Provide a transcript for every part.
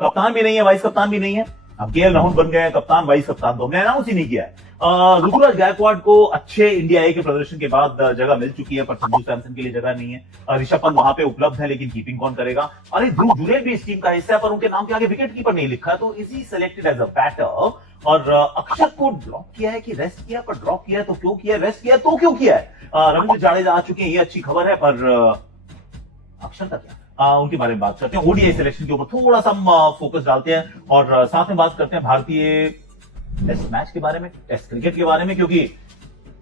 कप्तान भी नहीं है, वाइस कप्तान भी नहीं है। अब केएल राहुल बन गए कप्तान, वाइस कप्तान तो हमने अनाउंस ही नहीं किया है। ऋतुराज गायकवाड़ को अच्छे इंडिया ए के प्रदर्शन के बाद जगह मिल चुकी है, पर संजू सैमसन के लिए जगह नहीं है। ऋषभ पंत वहां पे उपलब्ध है, लेकिन कीपिंग कौन करेगा? अरे ध्रुव जुरैल भी इस टीम का हिस्सा है, पर उनके नाम के आगे विकेट कीपर नहीं लिखा, तो easy selected as a batter. और अक्षर को ड्रॉप किया है कि रेस्ट किया? पर ड्रॉप किया है तो क्यों किया है, रेस्ट किया है तो क्यों किया है? रविंद्र जाडेजा आ चुके हैं, ये अच्छी खबर है, पर अक्षर का क्या? उनके बारे में बात करते हैं। ओडीआई सिलेक्शन के ऊपर थोड़ा सा हम फोकस डालते हैं, और साथ में बात करते हैं भारतीय टेस्ट मैच के बारे में, टेस्ट क्रिकेट के बारे में, क्योंकि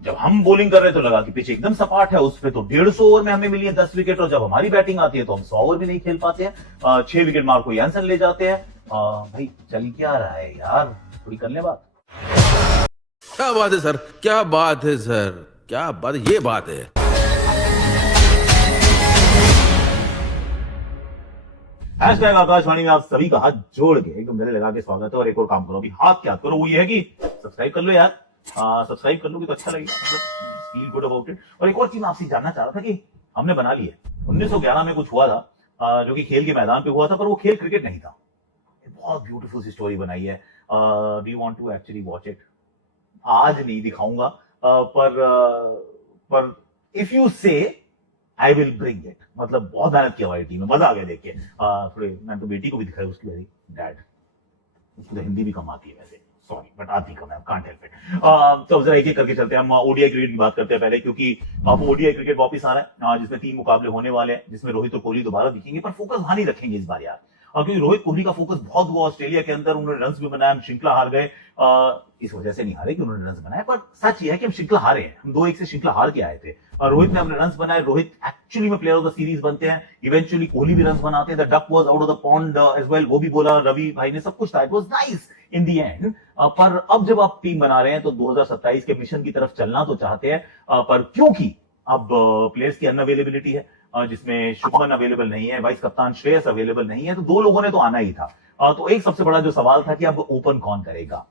जब हम बॉलिंग कर रहे तो लगा कि पिच एकदम सपाट है, उस पर तो 150 ओवर में हमें मिली है 10 विकेट, और जब हमारी बैटिंग आती है तो हम 100 ओवर भी नहीं खेल पाते हैं। 6 विकेट मार्को यानसन ले जाते हैं। भाई चल क्या रहा है यार, थोड़ी कर ले बात। क्या बात है सर, क्या बात है सर, क्या बात, ये बात है। हैशटैग आकाशवाणी में आप सभी का हाथ जोड़ के एकदम गले लगा के स्वागत है। और एक और काम करो, अभी हाथ क्या करो, वो ये है कि सब्सक्राइब कर लो यार। सब्सक्राइब कर लोगे तो अच्छा लगेगा, मतलब फील गुड अबाउट इट। और एक और चीज आपसे जानना चाह रहा था कि हमने बना ली है, 1911 में कुछ हुआ था, जो कि खेल के मैदान पे हुआ था, पर वो खेल क्रिकेट नहीं था। बहुत ब्यूटीफुल सी स्टोरी बनाई है। Do you want to actually watch it? आज नहीं दिखाऊंगा, पर इफ यू से आई विल ब्रिंग इट। मतलब बहुत मेहनत किया हमारी टीम में, मजा आ गया देख के। थोड़े मैंने तो बेटी को भी दिखाया, उसकी वेरी डैड, उसको तो हिंदी भी कम आती है वैसे, सॉरी बट आती कम है, कांट हेल्प इट। तो जरा एक एक करके चलते हैं। हम ओडीआई क्रिकेट की बात करते हैं पहले, क्योंकि अब ओडीआई क्रिकेट वापस आ रहा है, जिसमें 3 मुकाबले होने वाले हैं, जिसमें रोहित और कोहली दोबारा दिखेंगे, पर फोकस वहां नहीं रखेंगे इस बार यार। और क्योंकि रोहित कोहली का फोकस बहुत हुआ ऑस्ट्रेलिया के अंदर, उन्होंने रन भी बनाए, हम श्रृंखला हार गए। इस वजह से नहीं हारे कि उन्होंने रन बनाए, पर सच ये है कि हम श्रृंखला हारे हैं, हम 2-1 से श्रृंखला हार के आए थे। और रोहित ने हमने रन बनाए, रोहित एक्चुअली में प्लेयर ऑफ द सीरीज बनते हैं, इवेंचुअली कोहली भी रन बनाते हैं, the duck was out of the pond as well, वो भी बोला रवि भाई ने, सब कुछ था, it was nice in the end. पर अब जब आप टीम बना रहे हैं तो 2027 के मिशन की तरफ चलना तो चाहते हैं, पर क्योंकि अब प्लेयर्स की अनअवेलेबिलिटी है, जिसमें शुभमन अवेलेबल नहीं है, वाइस कप्तान श्रेयस अवेलेबल नहीं है, तो 2 लोगों ने तो आना ही था। तो एक सबसे बड़ा जो सवाल था कि अब ओपन कौन करेगा।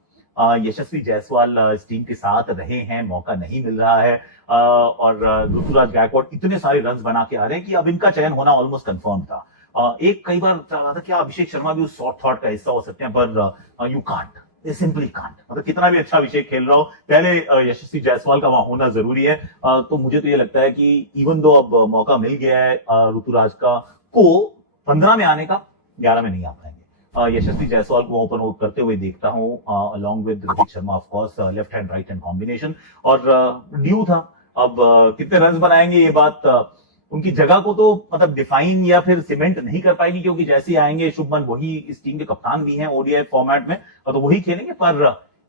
यशस्वी जायसवाल इस टीम के साथ रहे हैं, मौका नहीं मिल रहा है, और ऋतुराज गायकवाड़ इतने सारे रन बना के आ रहे हैं कि अब इनका चयन होना ऑलमोस्ट कंफर्म था। एक कई बार चल रहा था कि अभिषेक शर्मा भी उस शॉर्ट थॉट का हिस्सा हो सकते हैं, पर यू कांट, सिंपली कांट। मतलब कितना भी अच्छा अभिषेक खेल रहा हो, पहले यशस्वी जायसवाल का वहां होना जरूरी है। तो मुझे तो ये लगता है कि इवन दो अब मौका मिल गया है ऋतुराज का को 15 में आने का, 11 में नहीं आ पाएंगे। यशस्वी जायसवाल को ओपन करते हुए देखता हूं, along with Rohit Sharma of course, left hand right hand combination. और ड्यू था, अब कितने रन बनाएंगे ये बात उनकी जगह को तो मतलब डिफाइन या फिर सीमेंट नहीं कर पाएगी, क्योंकि जैसे ही आएंगे शुभमन, वही इस टीम के कप्तान भी हैं ओडीआई फॉर्मेट में, तो वही खेलेंगे। पर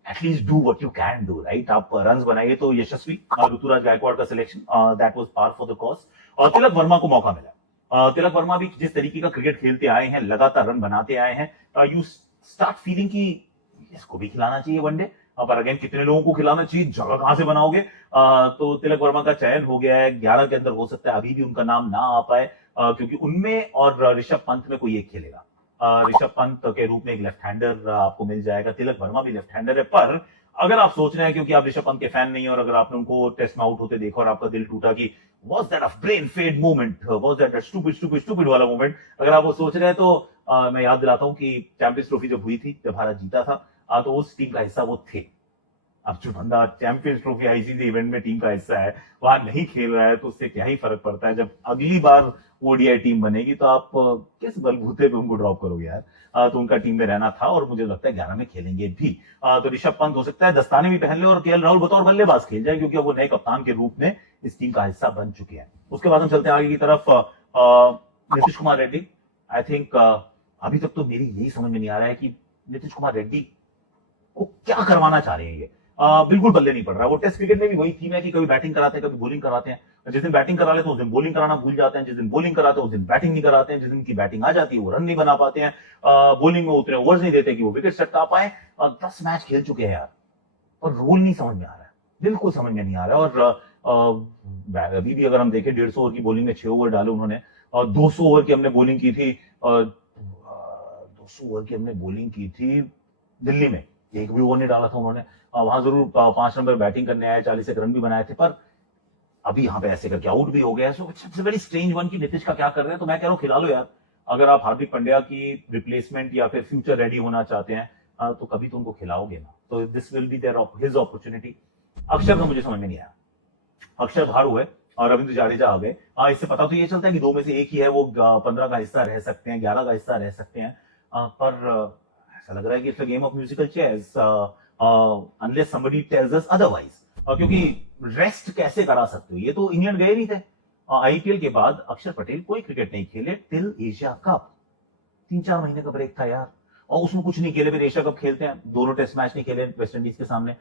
at least do what you can do, right? आप रन बनाइए। तो यशस्वी, ऋतुराज गायकवाड़ का selection, that was par for the cause. और तिलक वर्मा को मौका मिला। तिलक वर्मा भी जिस तरीके का क्रिकेट खेलते आए हैं, लगातार रन बनाते आए हैं, यू स्टार्ट फीलिंग कि इसको भी खिलाना चाहिए वनडे। पर अगेन कितने लोगों को खिलाना चाहिए, जगह कहां से बनाओगे? तो तिलक वर्मा का चयन हो गया है, 11 के अंदर हो सकता है अभी भी उनका नाम ना आ पाए, क्योंकि उनमें और ऋषभ पंत में कोई एक खेलेगा। ऋषभ पंत के रूप में एक लेफ्ट हैंडर आपको मिल जाएगा, तिलक वर्मा भी लेफ्ट हैंडर है। पर अगर आप सोच रहे हैं, क्योंकि आप ऋषभ पंत के फैन नहीं है, और अगर आपने उनको टेस्ट में आउट होते देखा और आपका दिल टूटा कि was that a brain fade moment, was that a stupid वाला मोमेंट, अगर आप वो सोच रहे हैं, तो मैं याद दिलाता हूं कि चैंपियंस ट्रॉफी जब हुई थी, जब भारत जीता था, तो उस टीम का हिस्सा वो थे। अब जो बंदा चैंपियंस ट्रॉफी आईसीसी इवेंट में टीम का हिस्सा है, वहां नहीं खेल रहा है, तो उससे क्या ही फर्क पड़ता है? जब अगली बार ओडीआई टीम बनेगी तो आप किस बलबूते पे उनको ड्रॉप करोगे यार? तो उनका टीम में रहना था, और मुझे लगता है 11 में खेलेंगे भी। तो ऋषभ पंत हो सकता है दस्ताने भी पहन ले और केएल राहुल बतौर बल्लेबाज खेल जाए, क्योंकि अब वो नए कप्तान के रूप में इस टीम का हिस्सा बन चुके हैं। उसके बाद हम चलते हैं आगे की तरफ। नीतीश कुमार रेड्डी, आई थिंक अभी तक तो मेरी यही समझ में नहीं आ रहा है कि नीतीश कुमार रेड्डी को क्या करवाना चाह रहे हैं ये। बिल्कुल बल्ले नहीं पड़ रहा। वो टेस्ट क्रिकेट में भी वही थीम है कि कभी बैटिंग कराते हैं, कभी बॉलिंग कराते हैं। जिस दिन बैटिंग करा लेते हैं उस दिन बॉलिंग कराना भूल जाते हैं, जिस दिन बॉलिंग कराते हैं उस दिन बैटिंग नहीं कराते हैं, जिस दिन की बैटिंग आ जाती है वो रन नहीं बना पाते हैं, बॉलिंग में उतने ओवर्स नहीं देते कि वो विकेट सट्टा पाए। 10 मैच खेल चुके हैं यार, और रोल नहीं समझ में आ रहा है, बिल्कुल समझ में नहीं आ रहा है। और अभी भी अगर हम देखें, 150 ओवर की बॉलिंग में 6 ओवर डाले उन्होंने, और 200 ओवर की हमने बॉलिंग की थी, 200 ओवर की हमने बॉलिंग की थी दिल्ली में, एक भी ओवर नहीं डाला था उन्होंने। वहां जरूर 5 नंबर बैटिंग करने आए, 40 रन भी बनाए थे, पर अभी यहाँ पे ऐसे करके आउट भी हो गया। So it's very strange one कि नीतीश का क्या कर रहे हैं। तो मैं कह रहा हूँ खिला लो यार, अगर आप हार्दिक पांड्या की रिप्लेसमेंट या फिर फ्यूचर रेडी होना चाहते हैं तो कभी तो उनको खिलाओगे ना, तो this will be there his opportunity. Axar का मुझे समझ में नहीं आया, अक्षर बाहर हुए और रविंद्र जाडेजा आ गए। इससे पता तो ये चलता है कि दो में से एक ही है, वो 15 का हिस्सा रह सकते हैं, 11 का हिस्सा रह सकते हैं, पर ऐसा लग रहा है कि it's a game of musical chairs unless somebody tells us otherwise, क्योंकि रेस्ट कैसे करा सकते हो, ये तो इंग्लैंड गए नहीं थे। आईपीएल के बाद अक्षर पटेल कोई क्रिकेट नहीं खेले टिल एशिया कप, 3-4 महीने का ब्रेक था यार, और उसमें कुछ नहीं खेले। फिर एशिया कप खेलते हैं, दोनों टेस्ट मैच नहीं खेले वेस्ट इंडीज के सामने,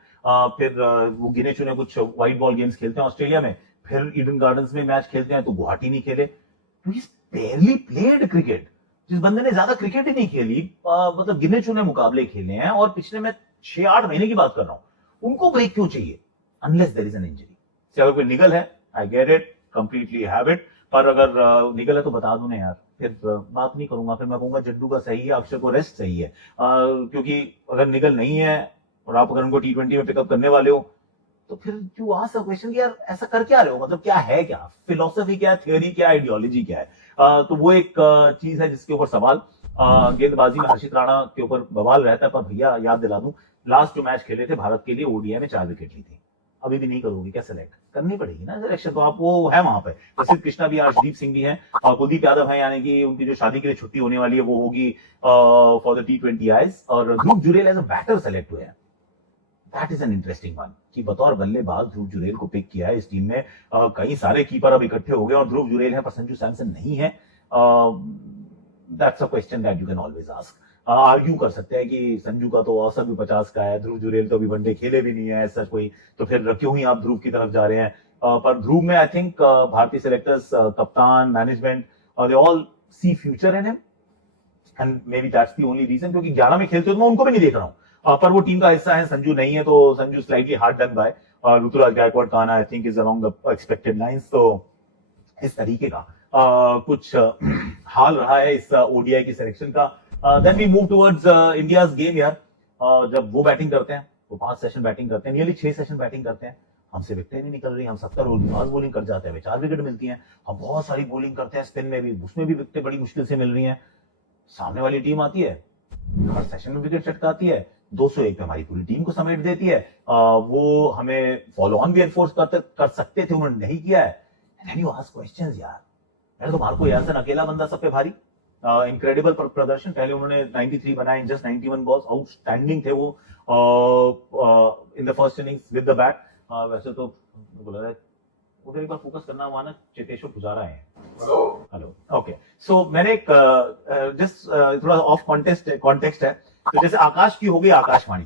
फिर वो गिने चुने कुछ व्हाइट बॉल गेम्स खेलते हैं ऑस्ट्रेलिया में, फिर ईडन गार्डन्स में मैच खेलते हैं तो गुवाहाटी नहीं खेले, तो ही बेयरली प्लेड क्रिकेट। जिस बंदे ने ज्यादा क्रिकेट ही नहीं खेली, मतलब गिने चुने मुकाबले खेले हैं, और पिछले मैं 6-8 महीने की बात कर रहा हूं, उनको ब्रेक क्यों चाहिए unless there is an injury. चलो कोई निगल है, I get it, completely have it, पर अगर निगल है तो बता दो ना यार, फिर बात नहीं करूंगा, फिर मैं कहूंगा जड्डू का सही है, अक्षर को रेस्ट सही है, क्योंकि अगर निगल नहीं है और आप अगर उनको T20 में पिकअप करने वाले हो, तो फिर यू आस्क अ क्वेश्चन कि यार ऐसा कर क्या रहे हो, मतलब क्या है, क्या फिलोसफी, क्या थ्योरी, क्या आइडियोलॉजी, क्या है। तो वो एक चीज है जिसके ऊपर सवाल, गेंदबाजी में हर्षित राणा के ऊपर बवाल रहता है, पर भैया याद दिला दूं, लास्ट जो मैच खेले थे भारत के लिए ओडीआई में 4 विकेट ली थी, अभी भी नहीं करोगे क्या सिलेक्ट, करनी पड़ेगी ना सिलेक्शन, तो आप वो है वहां पे, प्रसिद्ध कृष्णा भी है, अर्शदीप सिंह भी है, कुलदीप यादव है, यानी कि उनकी जो शादी के लिए छुट्टी होने वाली है वो होगी फॉर द T20 आइज, और Dhruv Jurel as a batter select हुए हैं। That is an interesting one कि बतौर बल्लेबाज ध्रुव जुरेल को पिक किया है इस टीम में। कई सारे कीपर अब इकट्ठे हो गए और ध्रुव जुरेल है पर संजू सैमसन नहीं है। That's a question that you can always ask. Argue कर सकते हैं कि संजू का तो औसत भी 50 का है, ध्रुव जुरेल तो अभी वनडे खेले भी नहीं है ऐसा कोई, तो फिर क्यों ही आप ध्रुव की तरफ जा रहे हैं। पर ध्रुव में आई थिंक भारतीय सिलेक्टर्स, कप्तान, management, they all see future in him, and may be that's the only reason, क्योंकि 11 में खेलते हो तो मैं उनको भी नहीं देख रहा हूँ, पर वो टीम का हिस्सा है, संजू नहीं है, तो Sanju slightly hard done by Ruturaj Gaikwad काना, I think is along the expected lines. तो इस तरीके का कुछ हाल रहा है इस ओडीआई की सिलेक्शन का। Then we move towards India's game यार। जब वो बैटिंग करते हैं, वो 5 सेशन बैटिंग करते हैं, नियरली 6 सेशन बैटिंग करते हैं, हमसे विकेटें नहीं निकल रही, हम 70 ओवर बॉलिंग कर जाते हैं, 4 विकेट मिलती हैं, हम बहुत सारी बॉलिंग करते हैं, स्पिन में भी, उसमें भी विकेटें बड़ी मुश्किल से मिल रही हैं। सामने वाली टीम आती है, हर सेशन में विकेट चटकाती है, 201 पे हमारी पूरी टीम को समेट देती है। वो हमें फॉलो ऑन भी एनफोर्स कर सकते थे, उन्होंने नहीं किया है। एंड यू आस्क क्वेश्चंस यार, मैंने तो मार्को यासन अकेला बंदा सब पे भारी, इनक्रेडिबल प्रदर्शन, पहले उन्होंने 93 बनाए इन जस्ट 91 बॉल्स, आउटस्टैंडिंग थे वो in the first innings with the bat. वैसे तो मुझे लग रहा है उधर एक बार फोकस करना, माना चेतेश्वर पुजारा है। हेलो, ओके, सो मैंने एक जस्ट थोड़ा ऑफ कॉन्टेक्स्ट है, तो जैसे आकाश की हो गई आकाशवाणी,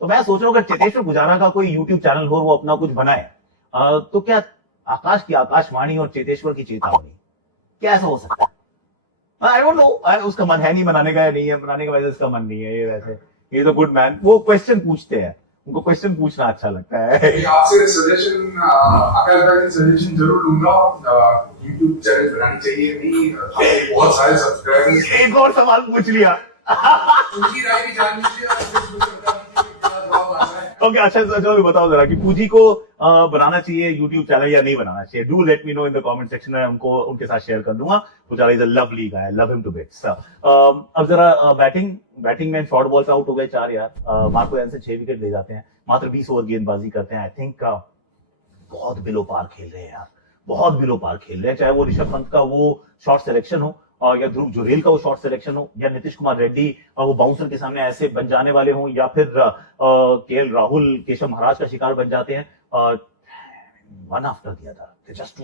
तो मैं सोच रहा हूँ अगर चेतेश्वर पुजारा का कोई यूट्यूब चैनल हो, वो अपना कुछ बनाए, तो क्या आकाश की आकाशवाणी और चेतेश्वर की चेतावनी, क्या ऐसा हो सकता है? आई डोंट नो, उसका मन है नहीं बनाने का, नहीं है बनाने का, वैसे उसका मन नहीं है, ये वैसे ये तो गुड मैन, वो क्वेश्चन पूछते हैं, उनको क्वेश्चन पूछना अच्छा लगता है। आपसे सजेशन, आकाश भाई से सजेशन जरूर लूंगा, यूट्यूब चैनल बनानी चाहिए, नहीं बहुत सारे सब्सक्राइबर्स। एक और सवाल पूछ लिया, उनकी राय भी जान लीजिए और क्या जवाब आता है। ओके, अच्छा चलो बताओ जरा कि पूजी को बनाना चाहिए यूट्यूब चैनल या नहीं बनाना चाहिए। Do let me know in the comment section में, उनको उनके साथ शेयर कर दूंगा। Pujara is a lovely guy, love him to bits. अब जरा बैटिंग में शॉर्ट बॉल से आउट हो गए 4 यार, मार्को यासन 6 विकेट ले जाते हैं, मात्र 20 ओवर गेंदबाजी करते हैं। आई थिंक बहुत बिलो पार खेल रहे हैं यार, बहुत बिलो पार खेल रहे हैं, चाहे वो ऋषभ पंत का वो शॉर्ट सिलेक्शन हो, या ध्रुव जुरेल का वो शॉर्ट सिलेक्शन हो, या नीतीश कुमार रेड्डी वो बाउंसर के सामने ऐसे बन जाने वाले हों, या फिर केएल राहुल केशव महाराज का शिकार बन जाते हैं। One after the other, just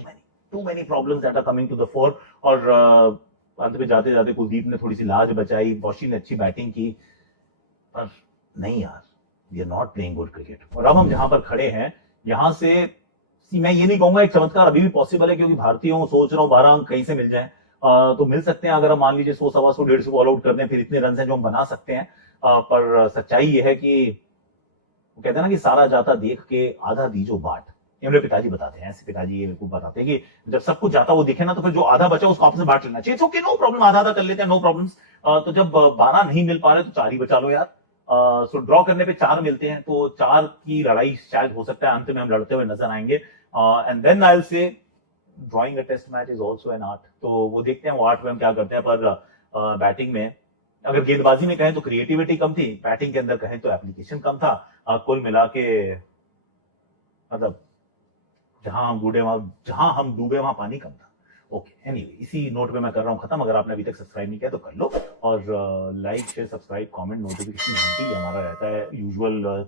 too many problems that are coming to the fore. और अंत में जाते जाते कुलदीप ने थोड़ी सी लाज बचाई, बॉशी ने अच्छी बैटिंग की, पर नहीं यार, we are not playing good cricket. और अब हम जहां पर खड़े हैं, यहां से मैं ये नहीं कहूंगा एक चमत्कार अभी भी पॉसिबल है, क्योंकि भारतीयों सोच रहा हूँ 12 अंक कहीं से मिल जाए, तो मिल सकते हैं अगर हम मान लीजिए 100, 125, 150 ऑल आउट कर दें, फिर इतने रन हैं जो हम बना सकते हैं। पर सच्चाई ये है कि कहते हैं ना कि सारा जाता देख के आधा दीजो बाट, ये मेरे पिताजी बताते हैं, ऐसे पिताजी ये मेरे को बताते हैं कि जब सब कुछ जाता वो दिखे ना, तो फिर जो आधा बचा उसको आपस में बांट लेना चाहिए। ओके, नो प्रॉब्लम, आधा आधा कर लेते हैं, नो प्रॉब्लम्स। तो जब 12 नहीं मिल पा रहे तो 4 ही बचा लो यार। सो ड्रॉ करने पे 4 मिलते हैं, तो 4 की लड़ाई शायद हो सकता है अंत में हम लड़ते हुए नजर आएंगे। And then I will say drawing a test match is also an art, तो वो देखते हैं वो आर्ट में हम क्या करते हैं। पर बैटिंग में अगर गेंदबाजी में कहें तो क्रिएटिविटी कम थी, बैटिंग के अंदर कहें तो एप्लीकेशन कम था। कुल मिला के मतलब जहां हम डूबे वहां पानी कम था। ओके, एनीवे, इसी नोट पे मैं कर रहा हूं खत्म। अगर आपने अभी तक सब्सक्राइब नहीं किया तो कर लो, और like share subscribe comment notification घंटी हमारा रहता है यूजुअल